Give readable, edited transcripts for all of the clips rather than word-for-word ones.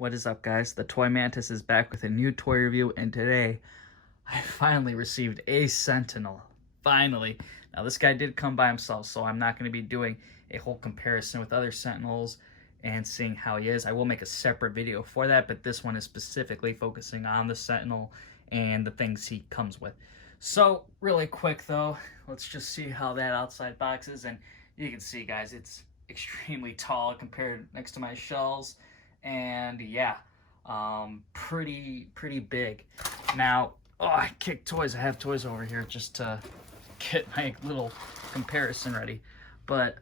What is up, guys? The Toy Mantis is back with a new toy review, and today I finally received a Sentinel. Finally. Now, this guy did come by himself, so I'm not going to be doing a whole comparison with other Sentinels and seeing how he is. I will make a separate video for that, but this one is specifically focusing on the Sentinel and the things he comes with. So, really quick though, let's just see how that outside box is, and you can see, guys, it's extremely tall compared next to my shelves. And yeah, pretty big. Now, oh, I kicked toys. I have toys over here just to get my little comparison ready. But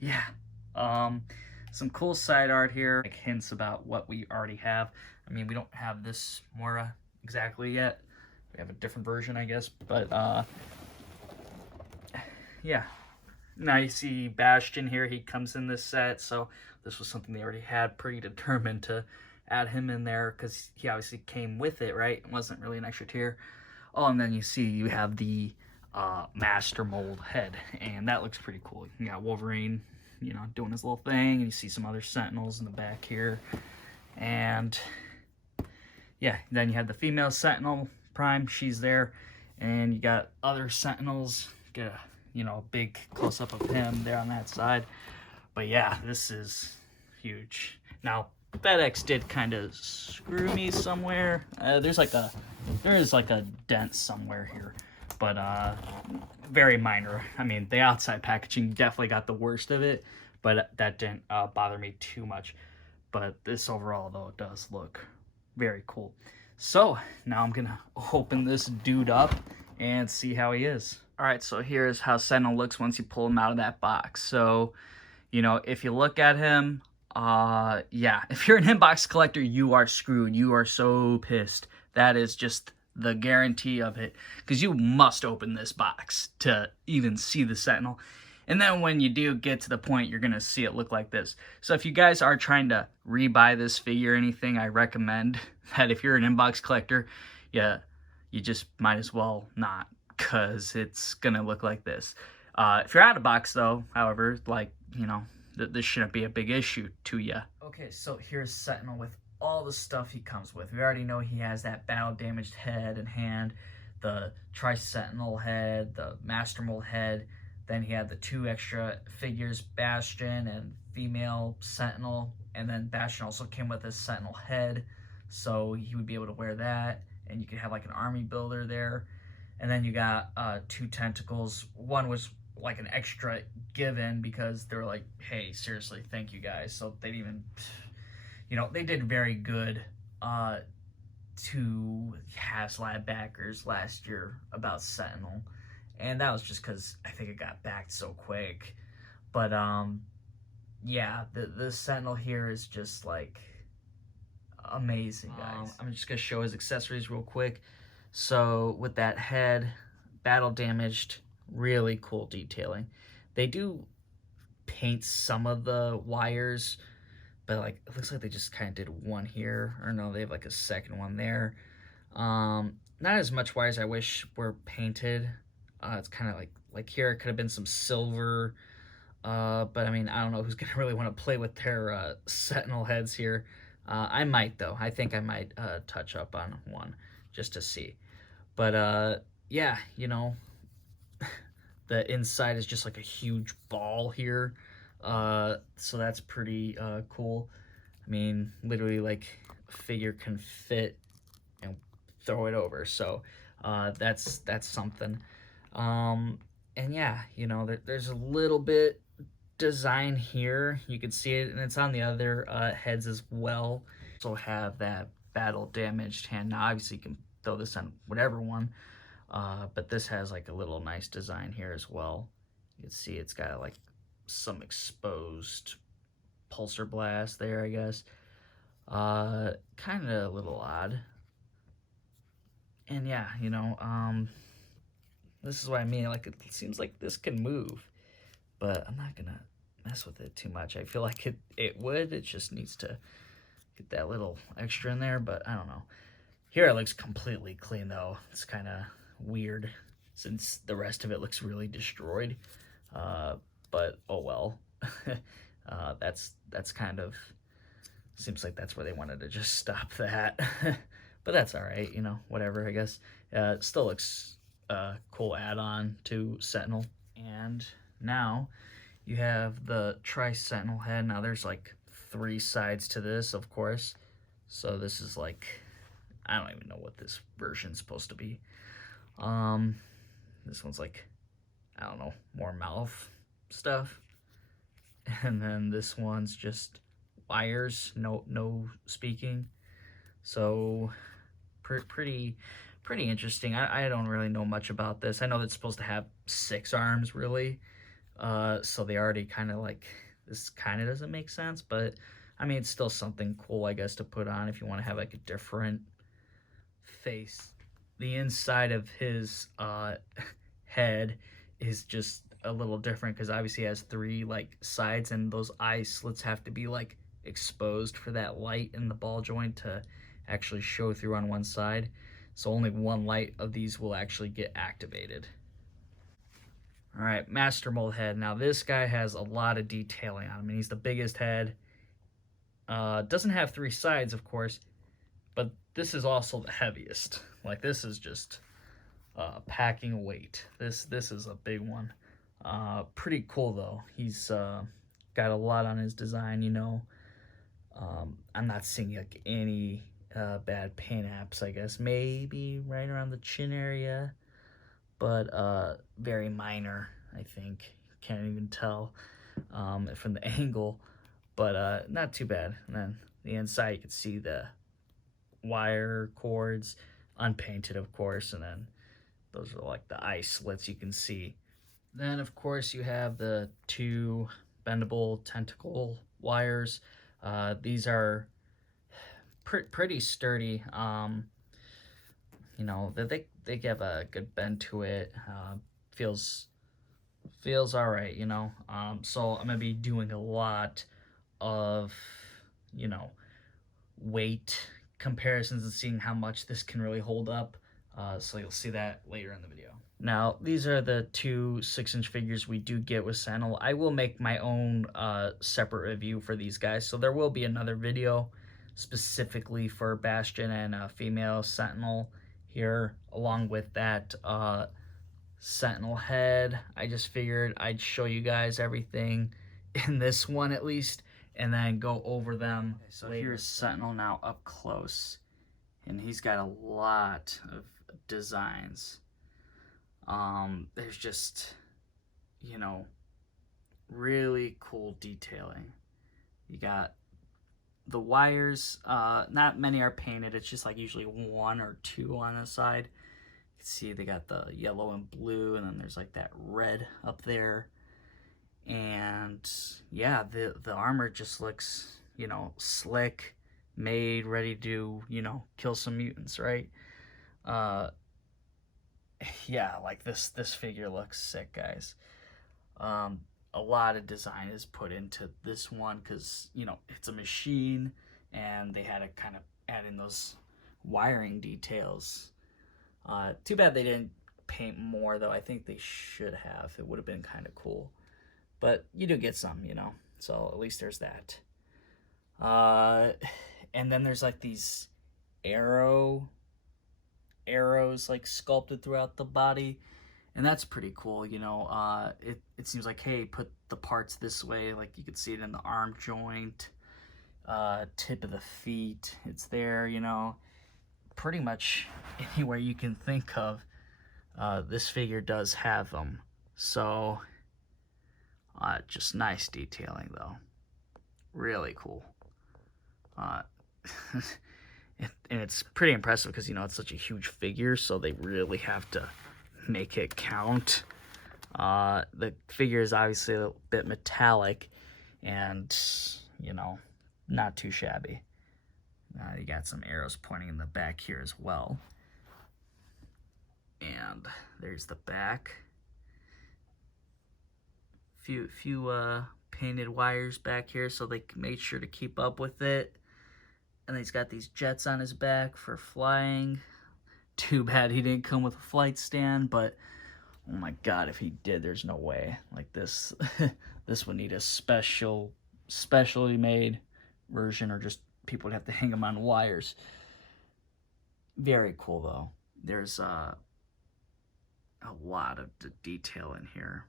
yeah, some cool side art here, like hints about what we already have. I mean, we don't have this Mora exactly yet. We have a different version, I guess. But yeah. Now you see Bastion here, he comes in this set, so this was something they already had, pretty determined to add him in there because he obviously came with it, right? It wasn't really an extra tier. Oh, and then you see you have the Master Mold head, and that looks pretty cool. You got Wolverine, you know, doing his little thing, and you see some other Sentinels in the back here. And yeah, then you have the female Sentinel Prime, she's there, and you got other Sentinels, get a big close-up of him there on that side. But yeah, this is huge. Now, FedEx did kind of screw me somewhere. There is like a dent somewhere here, but very minor. I mean, the outside packaging definitely got the worst of it, but that didn't bother me too much. But this overall, though, does look very cool. So now I'm gonna open this dude up and see how he is. Alright, so here's how Sentinel looks once you pull him out of that box. So, if you look at him, yeah, if you're an inbox collector, you are screwed. You are so pissed. That is just the guarantee of it, because you must open this box to even see the Sentinel. And then when you do get to the point, you're going to see it look like this. So if you guys are trying to rebuy this figure or anything, I recommend that if you're an inbox collector, yeah, you just might as well not, because it's gonna look like this. If you're out of box though, however, like, this shouldn't be a big issue to you. Okay, so here's Sentinel with all the stuff he comes with. We already know he has that battle damaged head and hand, the Tri-Sentinel head, the Master Mold head. Then he had the two extra figures, Bastion and female Sentinel, and then Bastion also came with a Sentinel head, so he would be able to wear that, and you could have like an army builder there. And then you got two tentacles. One was like an extra given because they were like, hey, seriously, thank you guys. So they didn't even, they did very good to Haslab backers last year about Sentinel. And that was just because I think it got backed so quick. But yeah, the Sentinel here is just like amazing, guys. I'm just going to show his accessories real quick. So with that head, battle damaged, really cool detailing. They do paint some of the wires, but like it looks like they just kind of did one here, or no, they have like a second one there. Not as much wires I wish were painted. It's kind of like here it could have been some silver, but I mean, I don't know who's gonna really want to play with their Sentinel heads here. I might though. I think I might touch up on one just to see. But yeah, the inside is just like a huge ball here, so that's pretty cool. I mean, literally, like, a figure can fit and throw it over, so that's something. And yeah, there's a little bit design here, you can see it, and it's on the other heads as well. Also have that battle damaged hand. Now obviously you can throw this on whatever one, but this has like a little nice design here as well. You can see it's got like some exposed pulsar blast there, I guess. Kind of a little odd. And yeah, this is what I mean, like it seems like this can move, but I'm not gonna mess with it too much. I feel like it would, it just needs to get that little extra in there, but I don't know. Here it looks completely clean though. It's kind of weird since the rest of it looks really destroyed. But oh well. That's kind of Seems like that's where they wanted to just stop that. But that's all right, you know, whatever, I guess. It still looks cool add-on to Sentinel. And now you have the Tri-Sentinel head. Now there's like 3 sides to this, of course. So this is like, I don't even know what this version's supposed to be. This one's like, I don't know, more mouth stuff. And then this one's just wires, no speaking. So pretty interesting. I don't really know much about this. I know it's supposed to have 6 arms, really. So they already kind of like, this kind of doesn't make sense, but I mean, it's still something cool, I guess, to put on if you want to have like a different face. The inside of his head is just a little different because obviously he has 3 like sides, and those eye slits have to be like exposed for that light in the ball joint to actually show through on one side. So only one light of these will actually get activated. All right, Master Mold head. Now this guy has a lot of detailing on him, and he's the biggest head. Doesn't have 3 sides, of course, but this is also the heaviest. Like, this is just packing weight. This is a big one. Pretty cool though. He's got a lot on his design, you know. I'm not seeing like any bad paint apps, I guess. Maybe right around the chin area, but very minor, I think. Can't even tell from the angle, but not too bad. And then the inside, you can see the wire cords, unpainted, of course, and then those are like the eye slits you can see. Then, of course, you have the 2 bendable tentacle wires. These are pretty sturdy. You know, they give a good bend to it. Feels all right, you know. So I'm gonna be doing a lot of, you know, weight comparisons and seeing how much this can really hold up. So you'll see that later in the video. Now, these are the 2 6-inch figures we do get with Sentinel. I will make my own separate review for these guys, so there will be another video specifically for Bastion and female Sentinel here, along with that Sentinel head. I just figured I'd show you guys everything in this one at least, and then go over them. Okay, so later. Here's Sentinel now up close, and he's got a lot of designs. There's just, you know, really cool detailing. You got the wires, not many are painted. It's just like usually 1 or 2 on the side. You can see they got the yellow and blue, and then there's like that red up there. And yeah, the armor just looks, you know, slick, made, ready to, you know, kill some mutants, right? Yeah, like this figure looks sick, guys. A lot of design is put into this one because, you know, it's a machine, and they had to kind of add in those wiring details. Too bad they didn't paint more, though. I think they should have. It would have been kind of cool. But you do get some, you know, so at least there's that. And then there's like these arrows like sculpted throughout the body, and that's pretty cool, you know. It seems like, hey, put the parts this way, like you could see it in the arm joint, tip of the feet, it's there, you know. Pretty much anywhere you can think of, this figure does have them. So just nice detailing though, really cool. And it's pretty impressive because, you know, it's such a huge figure, so they really have to make it count. The figure is obviously a bit metallic, and, you know, not too shabby. You got some arrows pointing in the back here as well. And there's the back. Few painted wires back here so they can make sure to keep up with it. And he's got these jets on his back for flying. Too bad he didn't come with a flight stand, but oh my god, if he did, there's no way. Like this, this would need a specially made version, or just people would have to hang them on wires. Very cool though. There's a lot of detail in here.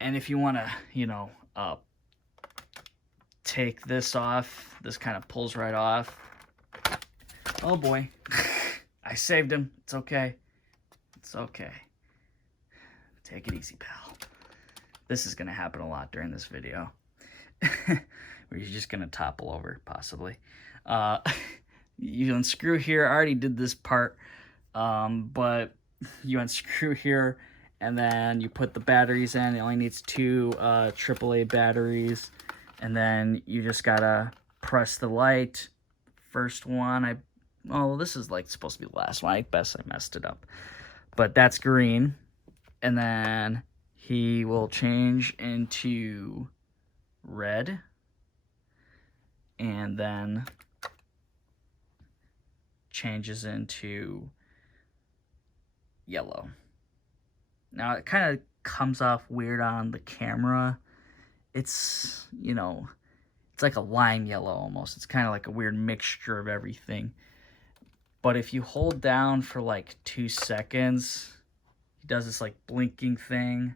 And if you want to, you know, take this off, this kind of pulls right off. Oh boy, I saved him. It's okay. It's okay. Take it easy, pal. This is going to happen a lot during this video. Where you're just going to topple over, possibly. You unscrew here. I already did this part. But you unscrew here, and then you put the batteries in. It only needs 2 AAA batteries. And then you just got to press the light. First one, oh, this is like supposed to be the last one. I guess I messed it up. But that's green. And then he will change into red. And then changes into yellow. Now it kind of comes off weird on the camera. It's, you know, it's like a lime yellow almost. It's kind of like a weird mixture of everything. But if you hold down for like 2 seconds, he does this like blinking thing,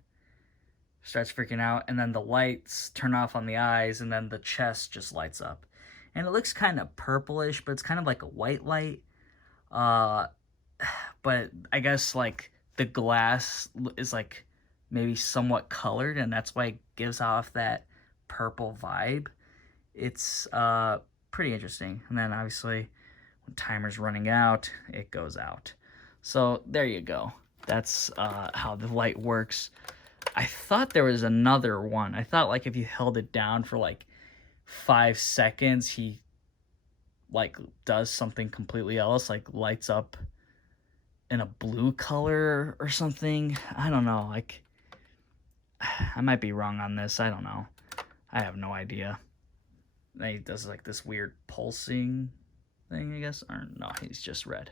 starts freaking out, and then the lights turn off on the eyes, and then the chest just lights up. And it looks kind of purplish, but it's kind of like a white light. But I guess like the glass is like maybe somewhat colored, and that's why it gives off that purple vibe. It's pretty interesting. And then obviously when timer's running out, it goes out. So there you go. That's how the light works. I thought there was another one. I thought like if you held it down for like 5 seconds, he like does something completely else, like lights up in a blue color or something. I don't know. Like, I might be wrong on this. I don't know. I have no idea. Then he does like this weird pulsing thing, I guess. Or no, he's just red.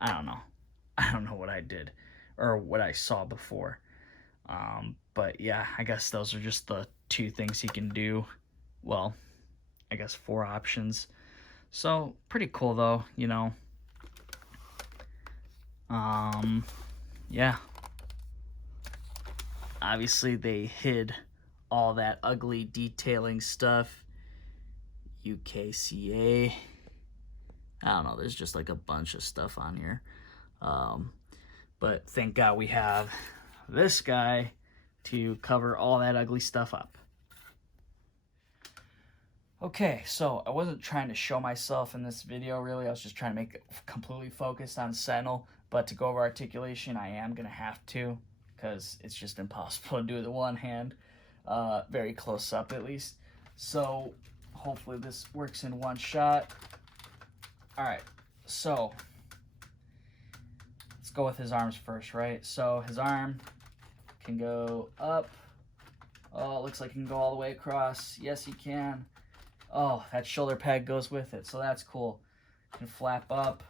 I don't know. I don't know what I did or what I saw before. But yeah, I guess those are just the 2 things he can do. Well, I guess 4 options. So pretty cool though, you know. Yeah. Obviously they hid all that ugly detailing stuff. UKCA. I don't know, there's just like a bunch of stuff on here. But thank God we have this guy to cover all that ugly stuff up. Okay, so I wasn't trying to show myself in this video, really. I was just trying to make it completely focused on Sentinel. But to go over articulation, I am going to have to, because it's just impossible to do with one hand. Very close up, at least. So hopefully this works in one shot. All right, so let's go with his arms first, right? So his arm can go up. Oh, it looks like he can go all the way across. Yes, he can. Oh, that shoulder pad goes with it, so that's cool. He can flap up.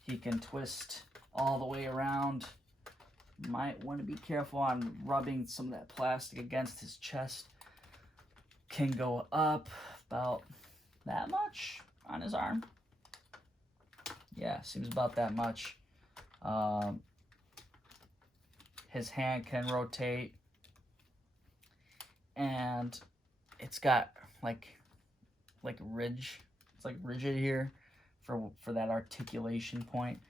He can twist all the way around. Might want to be careful on rubbing some of that plastic against his chest. Can go up about that much on his arm. Yeah, seems about that much. His hand can rotate. And it's got like ridge. It's like rigid here for that articulation point.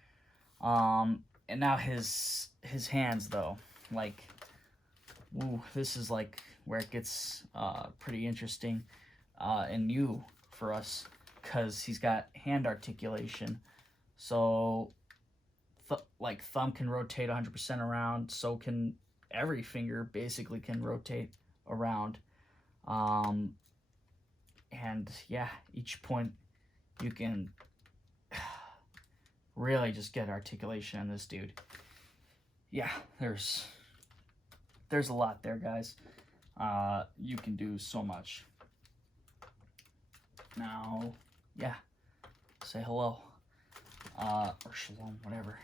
And now his hands though, like, ooh, this is like where it gets pretty interesting and new for us, because he's got hand articulation. So like thumb can rotate 100% around, so can every finger basically can rotate around. And yeah, each point you can really just get articulation on this dude. Yeah, there's a lot there, guys. You can do so much. Now, yeah, say hello, or shalom, whatever.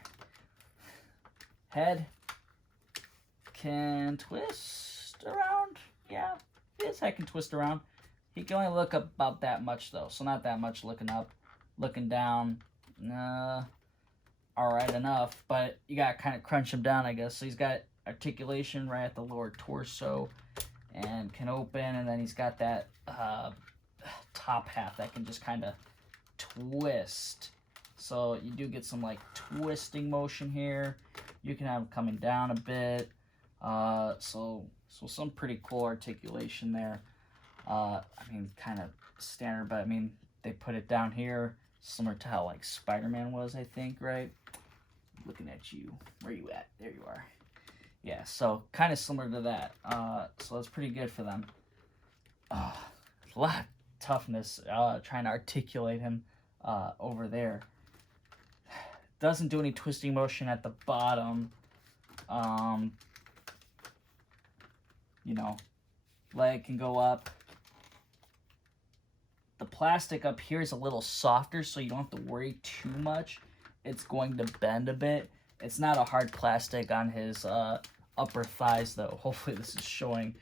Head can twist around. Yeah, his head can twist around. He can only look up about that much though, so not that much looking up. Looking down, alright enough, but you gotta kind of crunch him down, I guess. So he's got articulation right at the lower torso and can open, and then he's got that top half that can just kind of twist. So you do get some like twisting motion here. You can have him coming down a bit. So some pretty cool articulation there. I mean, kind of standard, but I mean, they put it down here, similar to how like Spider-Man was, I think, right? Looking at you. Where you at? There you are. Yeah, so kind of similar to that. So that's pretty good for them. A lot of toughness trying to articulate him over there. Doesn't do any twisting motion at the bottom. You know, leg can go up. The plastic up here is a little softer, so you don't have to worry too much. It's going to bend a bit. It's not a hard plastic on his upper thighs, though. Hopefully this is showing.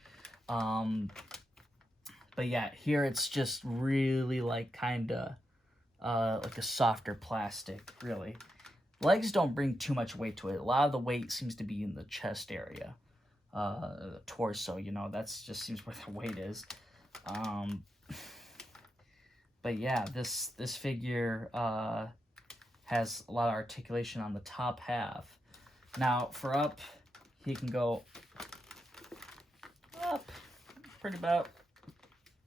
But yeah, here it's just really like kind of like a softer plastic, really. Legs don't bring too much weight to it. A lot of the weight seems to be in the chest area. The torso, you know, that's just seems where the weight is. But yeah, this figure has a lot of articulation on the top half. Now, for up, he can go up pretty about,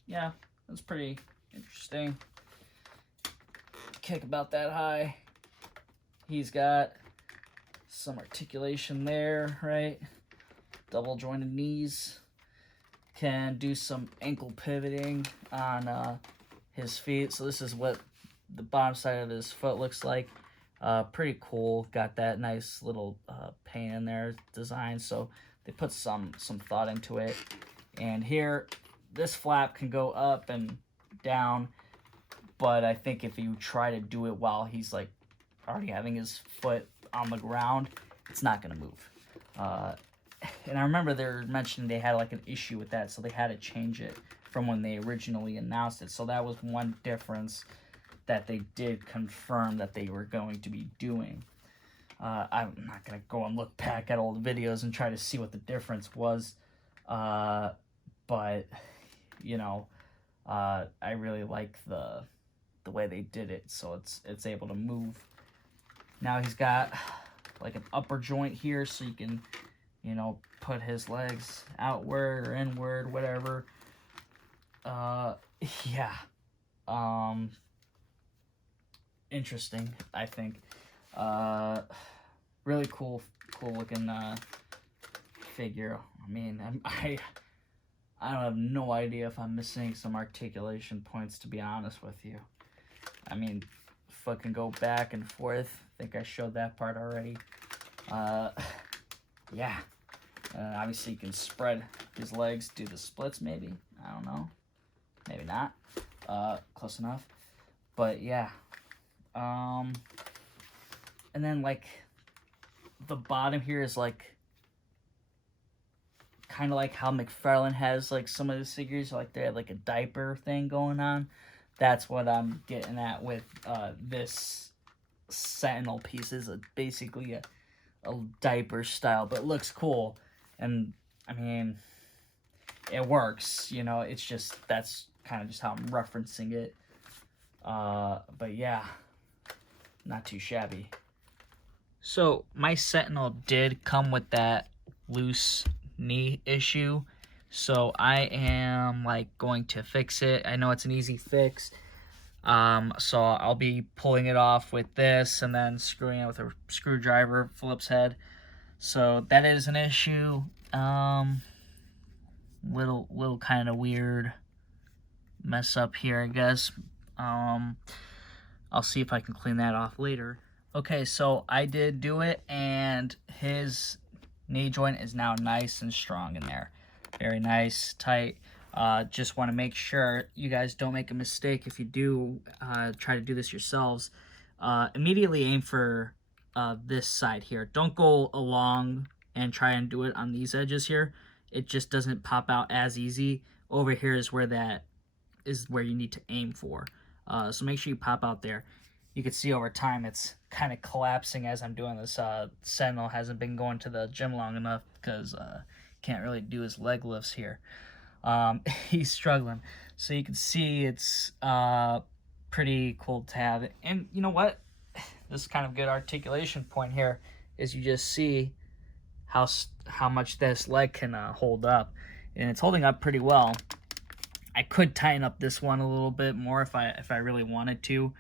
yeah, that's pretty interesting. Kick about that high. He's got some articulation there, right? Double jointed knees. Can do some ankle pivoting on his feet. So this is what the bottom side of his foot looks like. Pretty cool. Got that nice little paint in there design. So they put some thought into it. And here, this flap can go up and down. But I think if you try to do it while he's like already having his foot on the ground, it's not going to move. And I remember they were mentioning they had like an issue with that, so they had to change it from when they originally announced it. So that was one difference that they did confirm that they were going to be doing. I'm not going to go and look back at old videos and try to see what the difference was. But, you know, I really like the way they did it, so it's able to move. Now he's got like an upper joint here, so you can, you know, put his legs outward or inward, whatever. Yeah. Interesting, I think. Really cool looking figure. I mean, I have no idea if I'm missing some articulation points, to be honest with you. I mean, foot can go back and forth. I think I showed that part already. Yeah. Obviously, you can spread his legs, do the splits, maybe. I don't know. Maybe not. Close enough. But, yeah. And then, like, the bottom here is, like, kind of like how McFarlane has, like, some of his figures. Like, they have, like, a diaper thing going on. That's what I'm getting at with this Sentinel piece. Is basically a diaper style, but it looks cool. And, I mean, it works, you know. It's just, that's kind of just how I'm referencing it. But, yeah, not too shabby. So, my Sentinel did come with that loose knee issue. So I am like going to fix it. I know it's an easy fix. So I'll be pulling it off with this and then screwing it with a screwdriver, Phillips head. So that is an issue. Little kind of weird mess up here, I guess. I'll see if I can clean that off later. Okay, so I did do it, and his knee joint is now nice and strong in there. Very nice, tight. Just want to make sure you guys don't make a mistake if you do try to do this yourselves. Immediately aim for this side here. Don't go along and try and do it on these edges here. It just doesn't pop out as easy. Over here is where that is where you need to aim for. So make sure you pop out there. You can see over time it's kind of collapsing as I'm doing this. Sentinel hasn't been going to the gym long enough because can't really do his leg lifts here. He's struggling. So you can see it's pretty cool to have. And you know what? This is kind of good articulation point here is you just see how much this leg can hold up. And it's holding up pretty well. I could tighten up this one a little bit more if I really wanted to,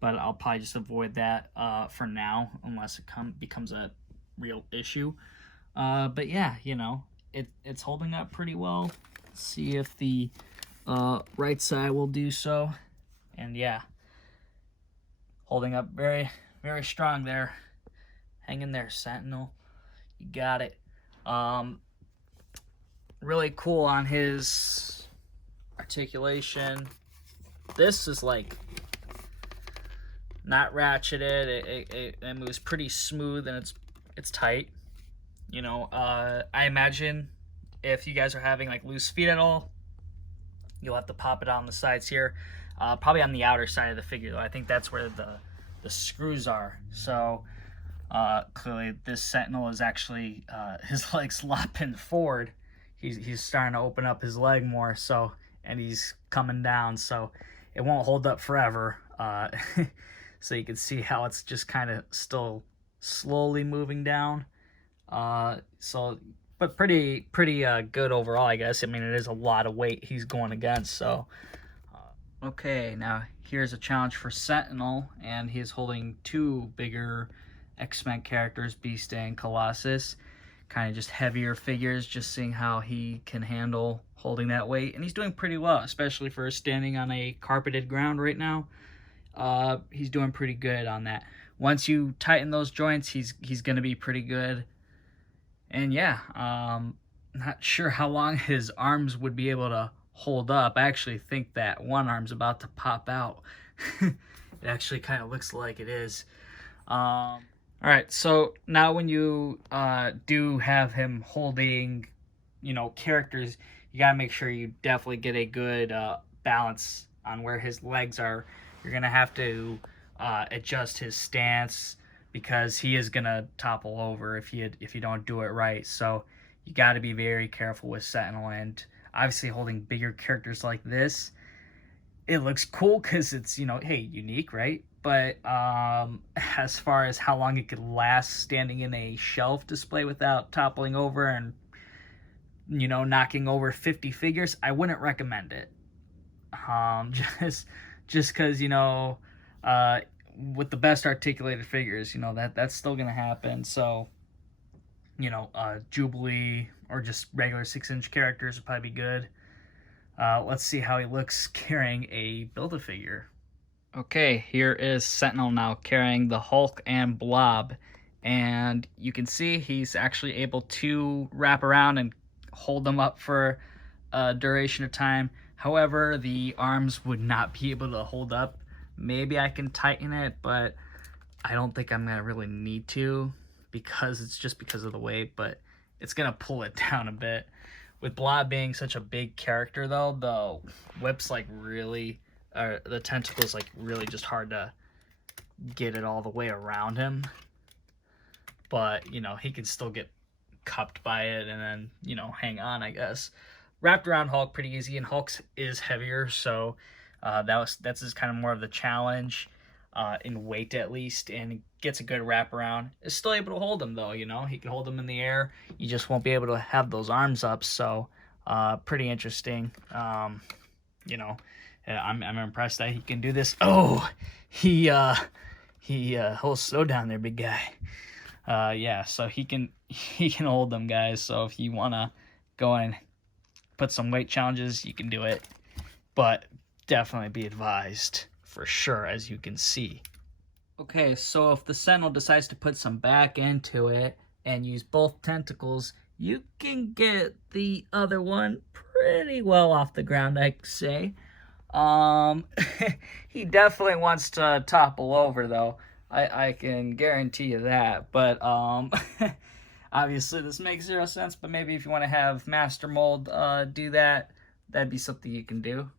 but I'll probably just avoid that for now unless it becomes a real issue. But yeah, you know, it's holding up pretty well. Let's see if the right side will do so. And yeah, holding up very, very strong there. Hang in there, Sentinel. You got it. Really cool on his articulation. This is like not ratcheted. It moves pretty smooth and it's tight. You know, I imagine if you guys are having like loose feet at all, you'll have to pop it on the sides here. Probably on the outer side of the figure though. I think that's where the screws are. So clearly this Sentinel is actually his legs lopping forward. He's starting to open up his leg more, so, and he's coming down, so it won't hold up forever. So you can see how it's just kind of still slowly moving down. So, but pretty good overall, I guess. I mean, it is a lot of weight he's going against. So, okay, now here's a challenge for Sentinel, and he's holding two bigger X-Men characters, Beast and Colossus. Kind of just heavier figures, just seeing how he can handle holding that weight. And he's doing pretty well, especially for standing on a carpeted ground right now. He's doing pretty good on that. Once you tighten those joints, he's going to be pretty good. And yeah, not sure how long his arms would be able to hold up. I actually think that one arm's about to pop out. It actually kind of looks like it is. All right, so now when you do have him holding, you know, characters, you got to make sure you definitely get a good balance on where his legs are. You're going to have to adjust his stance because he is going to topple over if you don't do it right. So you got to be very careful with Sentinel, and obviously holding bigger characters like this, it looks cool because it's, you know, hey, unique, right? But as far as how long it could last standing in a shelf display without toppling over and, you know, knocking over 50 figures, I wouldn't recommend it. Just because, you know, with the best articulated figures, you know, that's still going to happen. So, you know, Jubilee or just regular 6-inch characters would probably be good. Let's see how he looks carrying a Build-A-Figure. Okay, here is Sentinel now carrying the Hulk and Blob, and you can see he's actually able to wrap around and hold them up for a duration of time. However, the arms would not be able to hold up. Maybe I can tighten it, but I don't think I'm going to really need to because it's just because of the weight, but it's going to pull it down a bit. With Blob being such a big character, though, the whip's like really... the tentacles like really just hard to get it all the way around him, but you know he can still get cupped by it and then, you know, hang on, I guess. Wrapped around Hulk pretty easy, and Hulk is heavier, so that's just kind of more of the challenge in weight at least, and he gets a good wrap around. Is still able to hold him though, you know, he can hold him in the air. You just won't be able to have those arms up, so pretty interesting. You know, I'm impressed that he can do this. Oh, hold slow down there, big guy. Yeah, so he can hold them, guys. So if you wanna go and put some weight challenges, you can do it, but definitely be advised for sure, as you can see. Okay, so if the Sentinel decides to put some back into it and use both tentacles, you can get the other one pretty well off the ground, I'd say. He definitely wants to topple over, though. I can guarantee you that. But obviously this makes zero sense. But maybe if you want to have Master Mold do that, that'd be something you can do.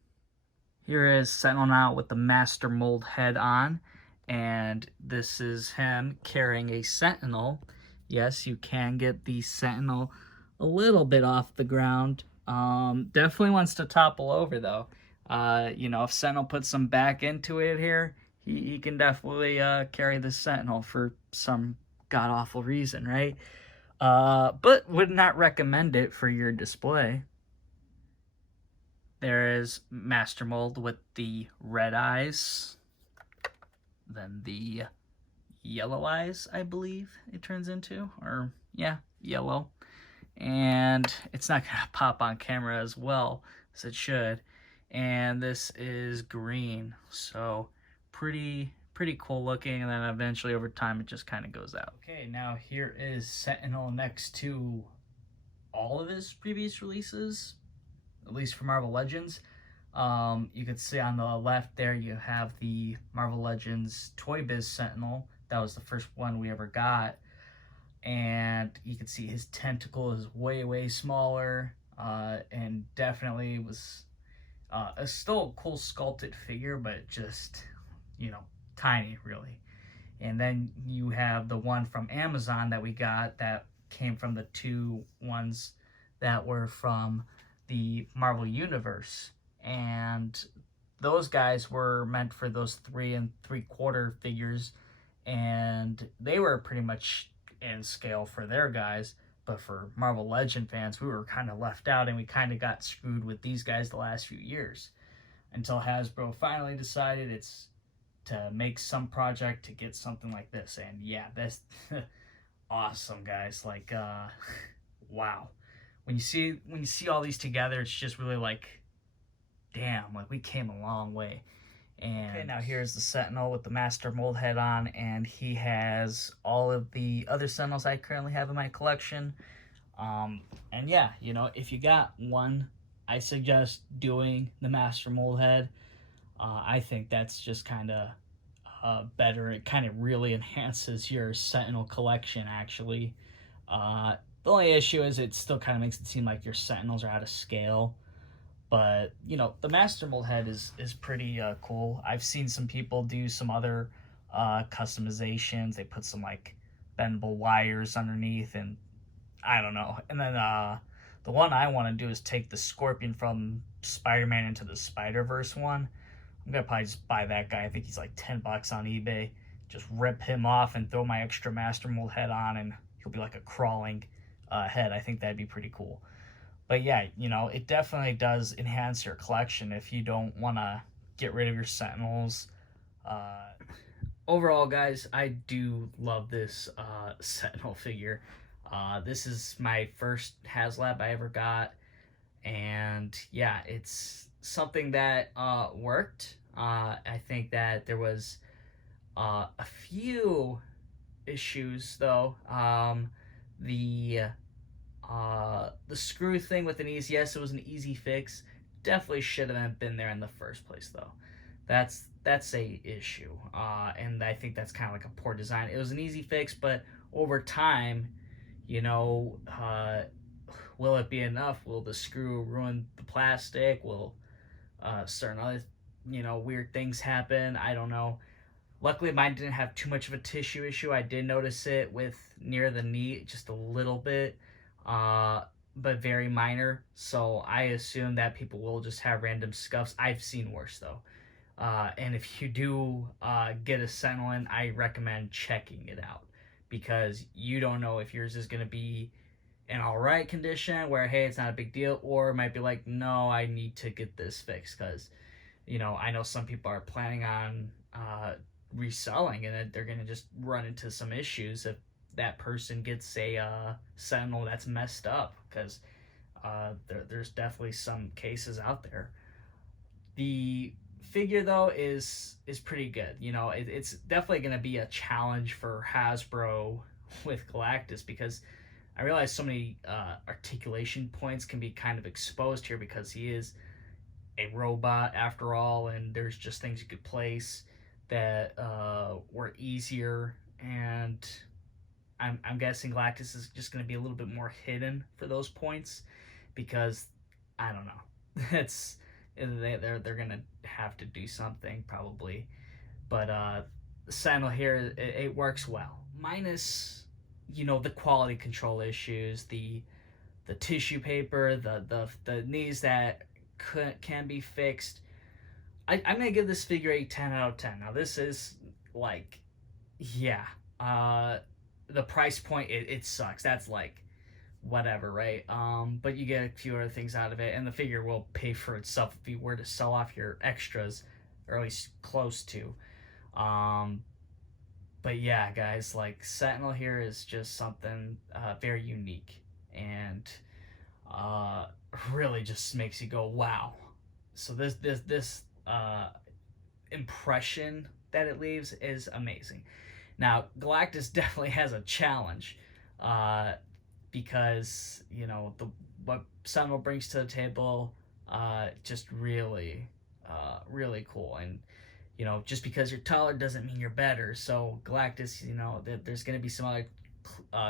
Here is Sentinel now with the Master Mold head on, and this is him carrying a Sentinel. Yes, you can get the Sentinel a little bit off the ground. Definitely wants to topple over though. You know, if Sentinel puts some back into it here, he can definitely carry the Sentinel for some god awful reason, right? But would not recommend it for your display. There is Master Mold with the red eyes, then the yellow eyes, I believe it turns into, or yeah, yellow. And it's not gonna pop on camera as well as it should. And this is green, so pretty cool looking, and then eventually over time it just kind of goes out. Okay, now here is Sentinel next to all of his previous releases, at least for Marvel Legends. You can see on the left there you have the Marvel Legends Toy Biz Sentinel. That was the first one we ever got. And you can see his tentacle is way smaller, and definitely was still a cool sculpted figure, but just, you know, tiny really. And then you have the one from Amazon that we got that came from the two ones that were from the Marvel Universe. And those guys were meant for those 3 3/4 figures, and they were pretty much in scale for their guys. But for Marvel Legend fans, we were kind of left out, and we kind of got screwed with these guys the last few years until Hasbro finally decided it's to make some project to get something like this. And yeah, that's awesome, guys. Like wow, when you see all these together, it's just really like, damn, like we came a long way. And okay, now here's the Sentinel with the Master Mold head on, and he has all of the other Sentinels I currently have in my collection. And yeah, you know, if you got one, I suggest doing the Master Mold head. I think that's just kind of better. It kind of really enhances your Sentinel collection, actually. The only issue is it still kind of makes it seem like your Sentinels are out of scale. But, you know, the Master Mold head is pretty cool. I've seen some people do some other customizations. They put some, like, bendable wires underneath, and I don't know. And then the one I want to do is take the Scorpion from Spider-Man into the Spider-Verse one. I'm going to probably just buy that guy. I think he's like $10 on eBay. Just rip him off and throw my extra Master Mold head on, and he'll be like a crawling head. I think that'd be pretty cool. But yeah, you know, it definitely does enhance your collection if you don't want to get rid of your Sentinels. Overall, guys, I do love this Sentinel figure. This is my first Haslab I ever got. And yeah, it's something that worked. I think that there was a few issues, though. The screw thing with an easy, yes, it was an easy fix. Definitely should have been there in the first place, though. That's a issue, and I think that's kind of like a poor design. It was an easy fix, but over time, you know, will it be enough? Will the screw ruin the plastic? Will certain other, you know, weird things happen? I don't know. Luckily, mine didn't have too much of a tissue issue. I did notice it with near the knee, just a little bit, but very minor. So I assume that people will just have random scuffs. I've seen worse, though. And if you do get a Sentinel in, I recommend checking it out, because you don't know if yours is going to be in all right condition where, hey, it's not a big deal, or it might be like, no, I need to get this fixed, because, you know, I know some people are planning on reselling, and they're going to just run into some issues if that person gets a Sentinel that's messed up, because there's definitely some cases out there. The figure, though, is pretty good. You know, it's definitely going to be a challenge for Hasbro with Galactus, because I realize so many articulation points can be kind of exposed here, because he is a robot after all, and there's just things you could place that were easier, and I'm guessing Galactus is just going to be a little bit more hidden for those points, because I don't know. It's, they're gonna have to do something probably. But the Sentinel here, it works well, minus the quality control issues, the tissue paper, the knees that can be fixed. I'm gonna give this figure a 10 out of 10. Now this is like, yeah, uh, the price point, it sucks. That's like whatever, right? But you get a few other things out of it, and the figure will pay for itself if you were to sell off your extras, or at least close to. Um, but yeah, guys, like Sentinel here is just something very unique, and uh, really just makes you go wow. So this impression that it leaves is amazing. Now Galactus definitely has a challenge, uh, because the what Sentinel brings to the table, just really cool. And just because you're taller doesn't mean you're better. So Galactus, there's going to be some other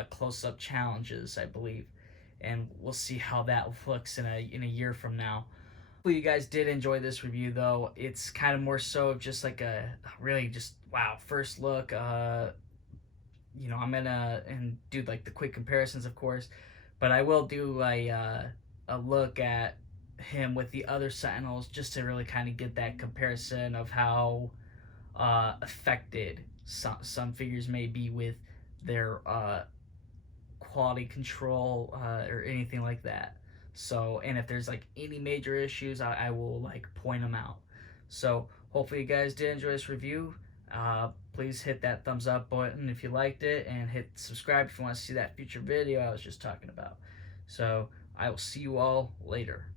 close-up challenges, I believe, and we'll see how that looks in a year from now. Hopefully you guys did enjoy this review, though. It's kind of more so just like a really just wow first look. I'm gonna and do like the quick comparisons, of course, but I will do a look at him with the other Sentinels just to really kind of get that comparison of how affected some figures may be with their quality control or anything like that. So, and if there's like any major issues, I will like point them out. So, hopefully, you guys did enjoy this review. Please hit that thumbs up button if you liked it, and hit subscribe if you want to see that future video I was just talking about. So, I will see you all later.